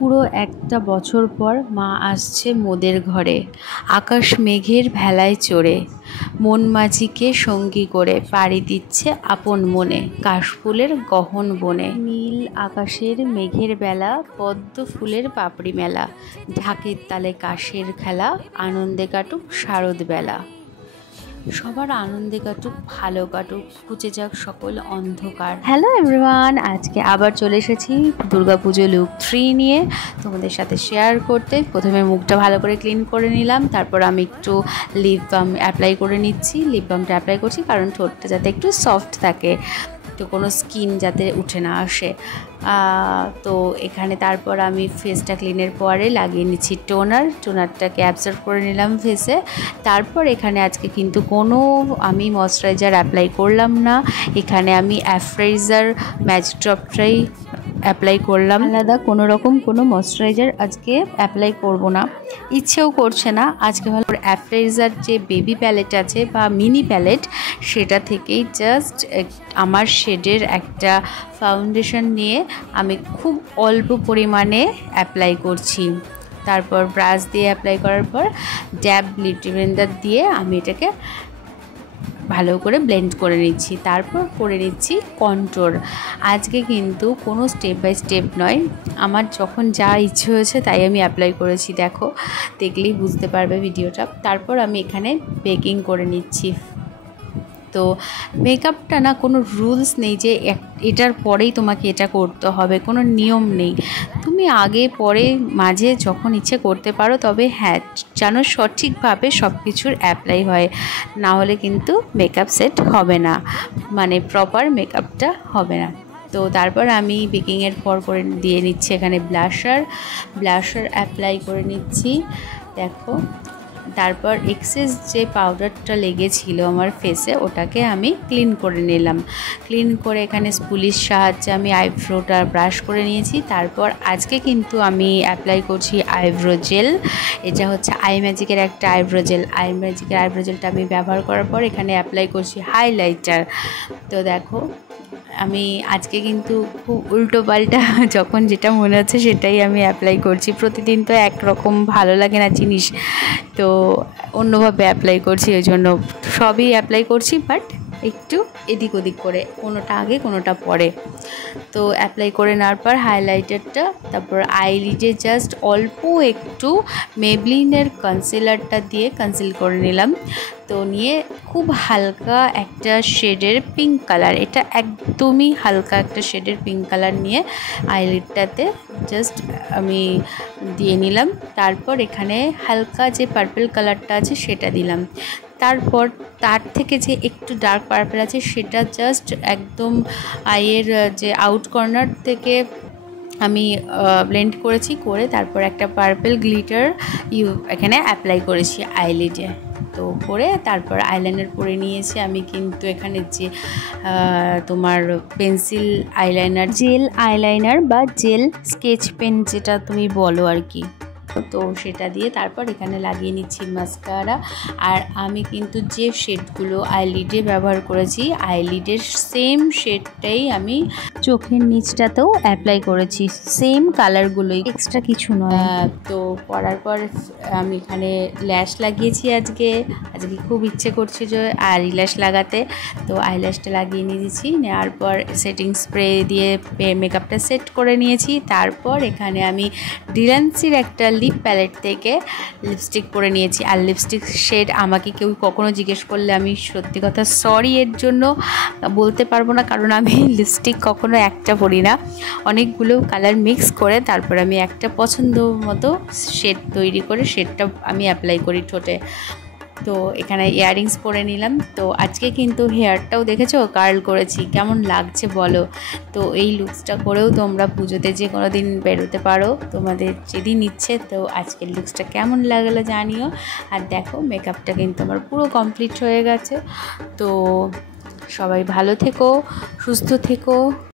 পুরো একটা বছর পর মা আসছে মোদের ঘরে। আকাশ মেঘের ভেলায় চড়ে, মন মাঝিকে সঙ্গী করে পাড়ি দিচ্ছে আপন মনে কাশফুলের গহন বনে। নীল আকাশের মেঘের বেলা, পদ্ম ফুলের পাপড়ি মেলা, ঢাকের তালে কাশের খেলা, আনন্দে কাটুক শারদ বেলা। সবার আনন্দে কাটুক, ভালো কাটুক, ঘুচে যাক সকল অন্ধকার। হ্যালো এভরিওয়ান, আজকে আবার চলে এসেছি দুর্গাপুজো লুক 3 নিয়ে তোমাদের সাথে শেয়ার করতে। প্রথমে মুখটা ভালো করে ক্লিন করে নিলাম, তারপর আমি একটু লিপ বাম অ্যাপ্লাই করে নিচ্ছি। লিপ বামটা অ্যাপ্লাই করছি কারণ ঠোঁটটা যাতে একটু সফট থাকে, তো কোনো স্কিন যাতে উঠে না আসে। তো এখানে তারপর আমি ফেসটা ক্লিনের পরে লাগিয়ে নিচ্ছি টোনারটাকে অ্যাবজর্ব করে নিলাম ফেসে। তারপর এখানে আজকে কিন্তু কোনো আমি ময়শ্চারাইজার অ্যাপ্লাই করলাম না, এখানে আমি অ্যাফ্রেজার ম্যাজিক ড্রপটাই অ্যাপ্লাই করলাম। আলাদা কোনো রকম কোনো ময়শ্চারাইজার আজকে অ্যাপ্লাই করব না, ইচ্ছেও করছে না আজকে। ভালো অ্যাফ্রেজার যে বেবি প্যালেট আছে বা মিনি প্যালেট, সেটা থেকেই জাস্ট আমার শেডের একটা ফাউন্ডেশন নিয়ে আমি খুব অল্প পরিমাণে অ্যাপ্লাই করছি। তারপর ব্রাশ দিয়ে অ্যাপ্লাই করার পর ড্যাব লিপস্টিক ব্লেন্ডার দিয়ে আমি এটাকে ভালো করে ব্লেন্ড করে নিচ্ছি। তারপর করে নিচ্ছি কন্ট্রোল। আজকে কিন্তু কোনো স্টেপ বাই স্টেপ নয়, আমার যখন যা ইচ্ছে হয়েছে তাই আমি অ্যাপ্লাই করেছি। দেখলেই বুঝতে পারবে ভিডিওটা। তারপর আমি এখানে বেকিং করে নিচ্ছি। তো মেকআপটা না কোনো রুলস নেই যে এটার পরেই তোমাকে এটা করতে হবে, কোনো নিয়ম নেই। তুমি আগে পরে মাঝে যখন ইচ্ছে করতে পারো, তবে হ্যাঁ যেন সঠিকভাবে সব কিছুর অ্যাপ্লাই হয়, না হলে কিন্তু মেকআপ সেট হবে না, মানে প্রপার মেকআপটা হবে না। তো তারপর আমি বেকিংয়ের পর করে দিয়ে নিচ্ছি এখানে ব্লাশার অ্যাপ্লাই করে নিচ্ছি। দেখো, তারপর এক্সেস যে পাউডারটা লেগেছিল আমার ফেসে, ওটাকে আমি ক্লিন করে নিলাম। ক্লিন করে এখানে স্পুলির সাহায্যে আমি আইব্রোটা ব্রাশ করে নিয়েছি। তারপর আজকে কিন্তু আমি অ্যাপ্লাই করছি আইব্রো জেল। এটা হচ্ছে আই ম্যাজিকের একটা আইব্রো জেল। আইব্রো জেলটা আমি ব্যবহার করার পর এখানে অ্যাপ্লাই করছি হাইলাইটার। তো দেখো, আমি আজকে কিন্তু খুব উল্টো পাল্টা যখন যেটা মনে হচ্ছে সেটাই আমি অ্যাপ্লাই করছি। প্রতিদিন তো একরকম ভালো লাগে না জিনিস, তো অন্যভাবে অ্যাপ্লাই করছি, ওই জন্য সবই অ্যাপ্লাই করছি, বাট একটু এদিক ওদিক করে, কোনোটা আগে কোনোটা পরে। তো অ্যাপ্লাই করে নেওয়ার পর হাইলাইটারটা, তারপর আইলিডে জাস্ট অল্প একটু মেবলিনের কনসিলারটা দিয়ে কনসিল করে নিলাম। তো নিয়ে খুব হালকা একটা শেডের পিঙ্ক কালার, এটা একদমই হালকা একটা শেডের পিঙ্ক কালার নিয়ে আইলিডটাতে জাস্ট আমি দিয়ে নিলাম। তারপর এখানে হালকা যে পার্পল কালারটা আছে সেটা দিলাম। তারপর তার থেকে যে একটু ডার্ক পার্পল আছে সেটা জাস্ট একদম আইয়ের যে আউট কর্নার থেকে আমি ব্লেন্ড করেছি, করে তারপর একটা পার্পল গ্লিটার এখানে অ্যাপ্লাই করেছি আইলিডে। তো করে তারপর আইলাইনার পরে নিয়েছি আমি। কিন্তু এখানে যে তোমার পেন্সিল আইলাইনার, জেল আইলাইনার বা জেল স্কেচ পেন যেটা তুমি বলো আর কি, তো সেটা দিয়ে তারপর এখানে লাগিয়ে নিচ্ছি মাস্কারা। আর আমি কিন্তু যে শেডগুলো আইলিডে ব্যবহার করেছি, আইলিডের সেম শেডটাই আমি চোখের নিচটাতেও অ্যাপ্লাই করেছি, সেম কালারগুলোই, এক্সট্রা কিছু নয়। তো করার পর আমি এখানে ল্যাশ লাগিয়েছি। আজকে খুব ইচ্ছে করছে যে আইল্যাশ লাগাতে, তো আইল্যাশটা লাগিয়ে নিয়েছি। নেওয়ার পর সেটিং স্প্রে দিয়ে মেকআপটা সেট করে নিয়েছি। তারপর এখানে আমি ডিলান্সির একটা লিপ প্যালেট থেকে লিপস্টিক পরে নিয়েছি। আর লিপস্টিক শেড আমাকে কেউ কখনো জিজ্ঞেস করলে আমি সত্যি কথা সরি এর জন্য বলতে পারবো না, কারণ আমি লিপস্টিক কখনো একটা পরি না, অনেকগুলো কালার মিক্স করে তারপর আমি একটা পছন্দ মতো শেড তৈরি করে শেডটা আমি অ্যাপ্লাই করি ঠোঁটে। তো এখানে ইয়াররিংস পরে নিলাম। তো আজকে কিন্তু হেয়ারটাও দেখেছো কার্ল করেছি, কেমন লাগছে বলো। তো এই লুকসটা করেও তোমরা পুজোতে যে কোনো দিন বেরোতে পারো, তোমাদের যেদিন ইচ্ছে। তো আজকের লুকসটা কেমন লাগলো জানিও। আর দেখো, মেকআপটা কিন্তু আমার পুরো কমপ্লিট হয়ে গেছে। তো সবাই ভালো থেকো, সুস্থ থেকো।